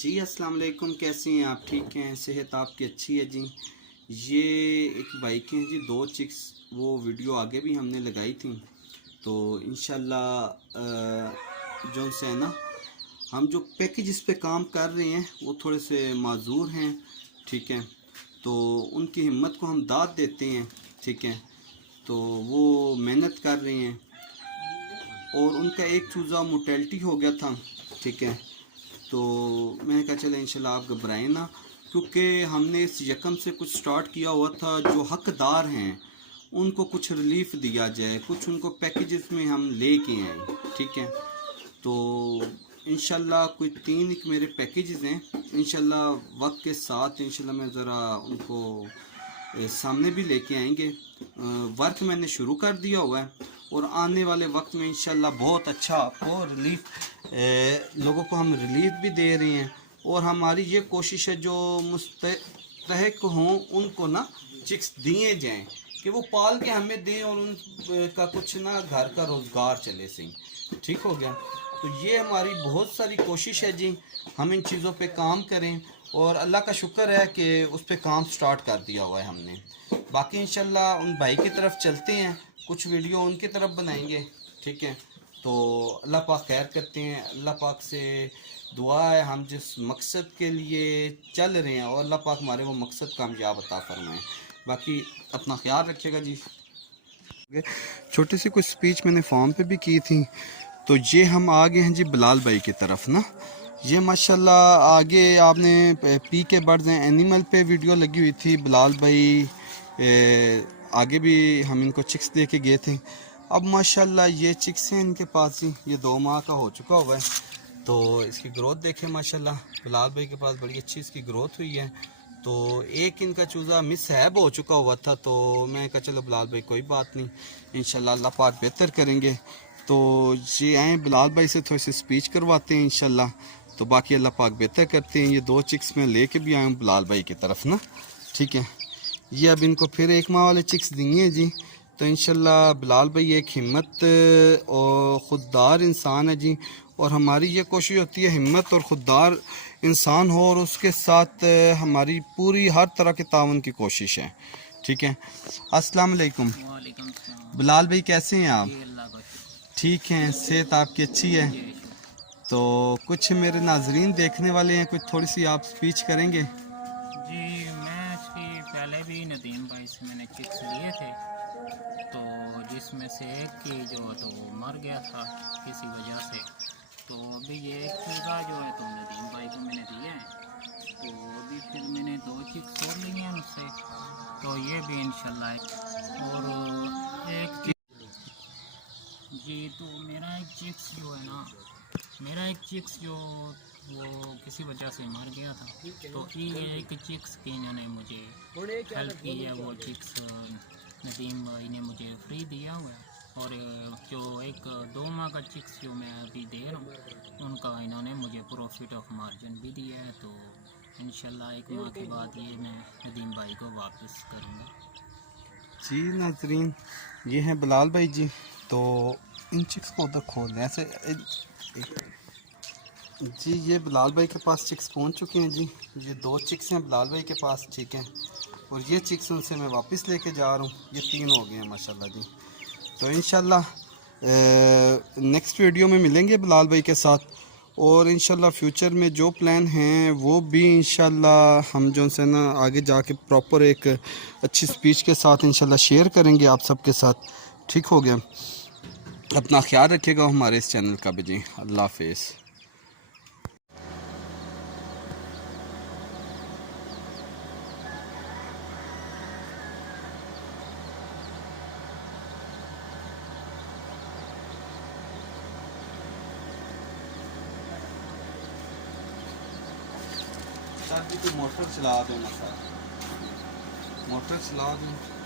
जी अस्सलाम वालेकुम, कैसी हैं आप? ठीक हैं? सेहत आपकी अच्छी है जी। ये एक बाइक हैं जी, दो चिक्स, वो वीडियो आगे भी हमने लगाई थी। तो इंशाल्लाह जो से है ना, हम जो पैकेज पे काम कर रहे हैं वो थोड़े से माजूर हैं, ठीक है। तो उनकी हिम्मत को हम दाद देते हैं, ठीक है। तो वो मेहनत कर रहे हैं और उनका एक चूज़ा मोटेलिटी हो गया था, ठीक है। तो मैंने कहा चले इंशाल्लाह आप घबराएं ना, क्योंकि हमने इस यकम से कुछ स्टार्ट किया हुआ था। जो हकदार हैं उनको कुछ रिलीफ दिया जाए, कुछ उनको पैकेजेस में हम ले के आए, ठीक है। तो इंशाल्लाह कोई 3 एक मेरे पैकेजेस हैं, इंशाल्लाह वक्त के साथ इंशाल्लाह मैं ज़रा उनको सामने भी लेके आएंगे। वर्क मैंने शुरू कर दिया हुआ है और आने वाले वक्त में इंशाल्लाह बहुत अच्छा आपको रिलीफ, लोगों को हम रिलीफ भी दे रहे हैं। और हमारी ये कोशिश है जो मुस्तहिक हों उनको ना चिक्स दिए जाएं कि वो पाल के हमें दें और उनका कुछ ना घर का रोज़गार चले सही। ठीक हो गया। तो ये हमारी बहुत सारी कोशिश है जी, हम इन चीज़ों पे काम करें और अल्लाह का शुक्र है कि उस पर काम स्टार्ट कर दिया हुआ है हमने। बाकी इंशाल्लाह उन भाई की तरफ चलते हैं, कुछ वीडियो उनकी तरफ बनाएंगे, ठीक है। तो अल्लाह पाक खैर करते हैं। अल्लाह पाक से दुआ है हम जिस मकसद के लिए चल रहे हैं और अल्लाह पाक हमारे वो मकसद कामयाब अता फरमाएं। बाकी अपना ख्याल रखिएगा जी। छोटी सी कुछ स्पीच मैंने फॉर्म पे भी की थी। तो ये हम आ गए हैं जी बिलाल भाई की तरफ ना। ये माशाल्लाह आगे आपने पी के बर्ड्स हैं एनिमल पे वीडियो लगी हुई थी। बिलाल भाई आगे भी हम इनको चिक्स दे के गए थे। अब माशाल्लाह ये चिक्स हैं इनके पास ही, ये 2 माह का हो चुका हुआ है। तो इसकी ग्रोथ देखें माशाल्लाह, बिलाल भाई के पास बड़ी अच्छी इसकी ग्रोथ हुई है। तो एक इनका चूज़ा मिसहैब हो चुका हुआ था, तो मैं कहा चलो बिलाल भाई कोई बात नहीं, इंशाल्लाह अल्लाह पाक बेहतर करेंगे। तो ये आए बिलाल भाई से थोड़ी सी स्पीच करवाते हैं इंशाल्लाह। तो बाकी अल्लाह पाक बेहतर करते हैं। ये 2 चिक्स में लेके भी आए हूँ बिलाल भाई की तरफ ना, ठीक है। ये अब इनको फिर 1 माह वाले चिक्स दिए हैं जी। तो इंशाल्लाह बिलाल भाई एक हिम्मत और ख़ुददार इंसान है जी। और हमारी ये कोशिश होती है हिम्मत और ख़ुददार इंसान हो और उसके साथ हमारी पूरी हर तरह के ताउन की कोशिश है, ठीक है। अस्सलाम वालेकुम। बिलाल भाई कैसे हैं आप? ठीक हैं? सेहत आपकी अच्छी है? तो कुछ मेरे नाजरीन देखने वाले हैं, कुछ थोड़ी सी आप स्पीच करेंगे? जी, मैं इसकी पहले भी नदीम भाई से मैंने चिक्स लिए थे, तो जिसमें से एक की जो है तो मर गया था किसी वजह से। तो अभी ये एक चूज़ा जो है तो नदीम भाई को मैंने दिया है। तो अभी फिर मैंने 2 चिक्स और लिए हैं उनसे, तो ये भी इंशाल्लाह। और एक जी, तो मेरा एक चिक्स जो है ना, मेरा एक चिक्स जो वो किसी वजह से मर गया था। तो ये एक चिक्स की इन्होंने मुझे हेल्प की है। वो चिक्स नदीम भाई ने मुझे फ्री दिया हुआ है। और जो एक 2 माह का चिक्स जो मैं अभी दे रहा हूँ उनका इन्होंने मुझे प्रॉफिट ऑफ मार्जिन भी दिया है। तो इंशाल्लाह 1 माह के बाद ये मैं नदीम भाई को वापस करूँगा। जी नाजरीन, ये हैं बिलाल भाई जी। तो इन चिक्स को उधर खोल दें ऐसे जी। ये बिलाल भाई के पास चिक्स पहुंच चुके हैं जी। ये 2 चिक्स हैं बिलाल भाई के पास, ठीक है। और ये चिक्स उनसे मैं वापस लेके जा रहा हूँ। ये 3 हो गए हैं माशाल्लाह जी। तो इंशाल्लाह नेक्स्ट वीडियो में मिलेंगे बिलाल भाई के साथ। और इंशाल्लाह फ्यूचर में जो प्लान हैं वो भी इंशाल्लाह हम जो से ना आगे जाके प्रॉपर एक अच्छी स्पीच के साथ इंशाल्लाह शेयर करेंगे आप सबके साथ। ठीक हो गया। अपना ख्याल रखिएगा हमारे इस चैनल का भी जी। अल्लाह हाफिज़। सर जी तो मोटर चला दो ना सर, मोटर चला दो।